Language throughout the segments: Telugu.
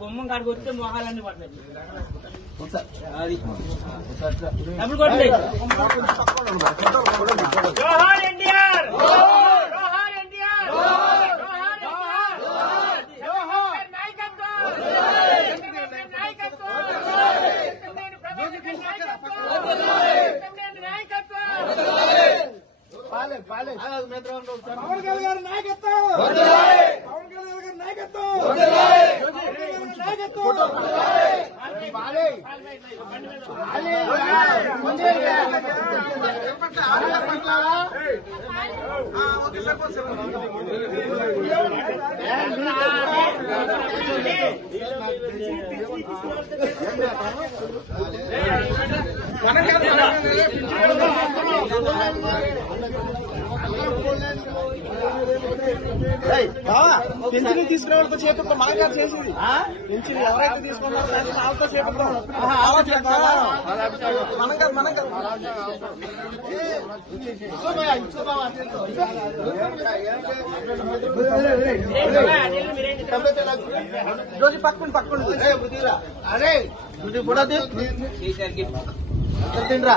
బొమ్మ కాడికి వస్తే మొహాలన్నీ పడతాయి. డబ్బులు కొట్టండి. జోహార్ ఎన్టీఆర్, జోహార్ ఎన్టీఆర్, జోహార్ నాయకత్వం, నాయకత్వం, పవన్ కళ్యాణ్ గారి నాయకత్వం, పవన్ కళ్యాణ్ గారి నాయకత్వం, పెన్షన్ తీసుకునే వాళ్ళతో చేపడతాం. మనగారు చేసింది పెన్షన్ ఎవరైతే తీసుకున్నారో వాళ్ళతో చేపడతాం. రోజు పక్కన అరే తిండ్రా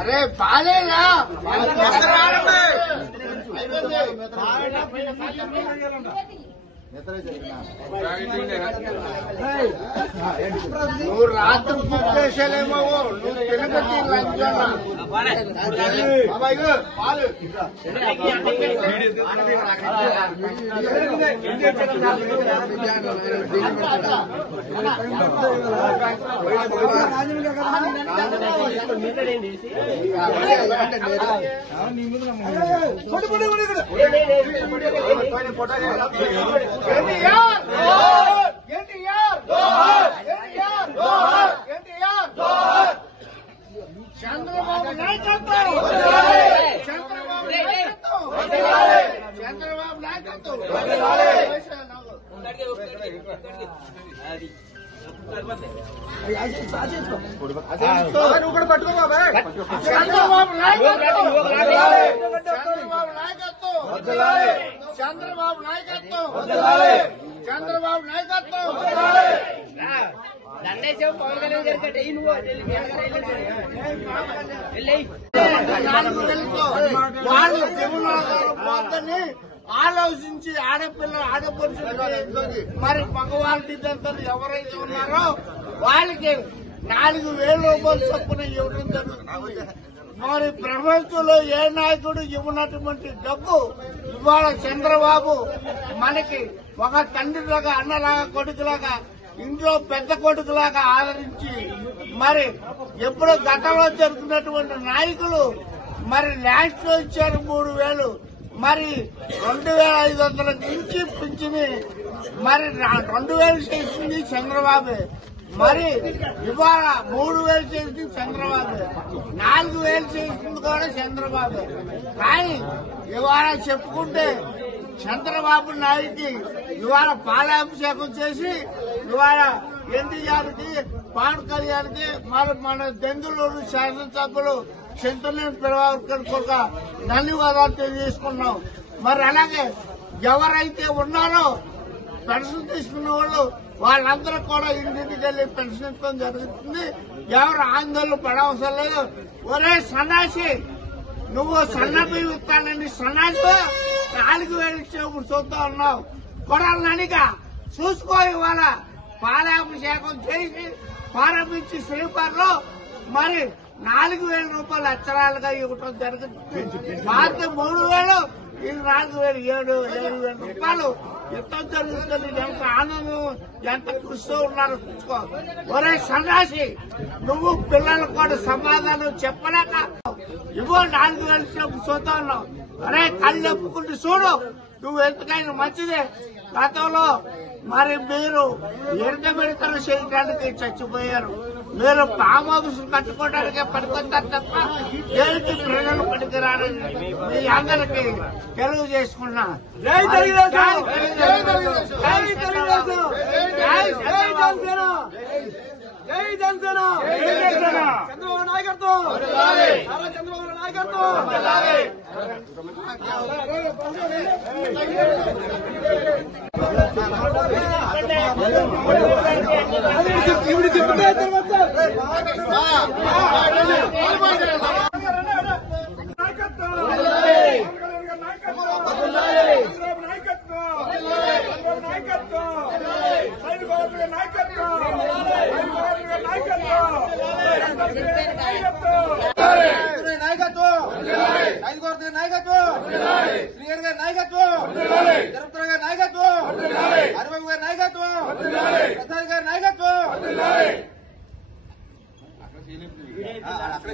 అరే బాలేదా నువ్వు రాత్రి బుక్ చేసేలేమో నువ్వు తినబట్టి చంద్రబాబు నాయకత్వం, చంద్రబాబు నాయకత్వం, చంద్రబాబు నాయకత్వం. నువ్వు కూడా పట్టుకో బాబాయ్. చంద్రబాబు నాయకత్వం, చంద్రబాబు నాయకత్వం, చంద్రబాబు నాయకత్వం, చంద్రబాబు నాయకత్వం. వాళ్ళు పోతని ఆలోచించి ఆడపడుచులు మరి మగవాళ్ళిద్దరు ఎవరైతే ఉన్నారో వాళ్ళకి 4,000 రూపాయలు చొప్పున ఇవ్వడం జరుగుతుంది. మరి ప్రపంచంలో ఏ నాయకుడు ఇవ్వనటువంటి డబ్బు ఇవాళ చంద్రబాబు మనకి ఒక తండ్రిలాగా, అన్నలాగా, కొడుకులాగా, ఇంట్లో పెద్ద కొడుకులాగా ఆదరించి మరి ఎప్పుడో గతంలో జరుగుతున్నటువంటి నాయకులు మరి ల్యాండ్స్ లో ఇచ్చారు 3,000, మరి 2,500 నుంచి పింఛని మరి 2,000 చేసింది చంద్రబాబు. మరి ఇవాళ 3,000 చేసింది చంద్రబాబు, 4,000 చేసింది కూడా చంద్రబాబు. కానీ ఇవాళ చెప్పుకుంటే చంద్రబాబు నాయుడికి ఇవాళ పాలాభిషేకం చేసి ఇవాళ ఎన్టీఆర్కి, పవన్ కళ్యాణ్కి, మరి మన దెందులూరు శాసనసభ్యులు చింతలేని పిల్లవారికి కూడా ధన్యవాదాలు తెలియజేసుకున్నాం. మరి అలాగే ఎవరైతే ఉన్నారో పెన్షన్ తీసుకున్న వాళ్ళు వాళ్ళందరూ కూడా ఇంటికి వెళ్లి పెన్షన్ ఇవ్వడం జరుగుతుంది. ఎవరు ఆందోళన పడవసరం లేదు. ఒరే సన్నాసి, నువ్వు సన్నబియ్యం ఇస్తానని సన్నాసి 4,000 ఇచ్చేప్పుడు చూస్తా ఉన్నావు. కొడాలనిగా చూసుకో. ఇవాళ పాలాభిషేకం చేసి ప్రారంభించి శ్రీపార్లో మరి 4,000 రూపాయలు అక్షరాలుగా ఇవ్వటం జరుగుతుంది. పాత 3,000, ఇది 4,000, 7,000 రూపాయలు ఇవ్వటం జరుగుతుంది. ఎంత ఆనందం, ఎంత కృషితో ఉన్నారో చూసుకో. ఒరే సన్నాసి, నువ్వు పిల్లలకు కూడా సమాధానం చెప్పలేక ఇవ్వ 4,000 సేపు చూస్తా ఉన్నావు. అరే కళ్ళు ఒప్పుకుంటూ చూడు, నువ్వు ఎందుకైనా మంచిదే. గతంలో మరి మీరు ఎడతబెడతలు చేయడానికి చచ్చిపోయారు. మీరు ఫామ్ హౌస్ కట్టుకోవడానికే పనికొస్తారు తప్ప దేనికి ప్రజలు పనికిరారని మీ అందరికీ తెలియజేసుకున్నా. జై తెలుగుదేశం, జై తెలుగుదేశం, జై తెలుగుదేశం, జై జనసేన, జై జనసేన, చంద్రబాబు నాయకత్వం, చంద్రబాబు నాయకత్వం. నాయకత్వం నాయకత్వం శ్రీహరి గారి నాయకత్వం తిరుపతి గారి నాయకత్వం హరిబాబు గారి నాయకత్వం ప్రసాద్ గారి నాయకత్వం అక్కడ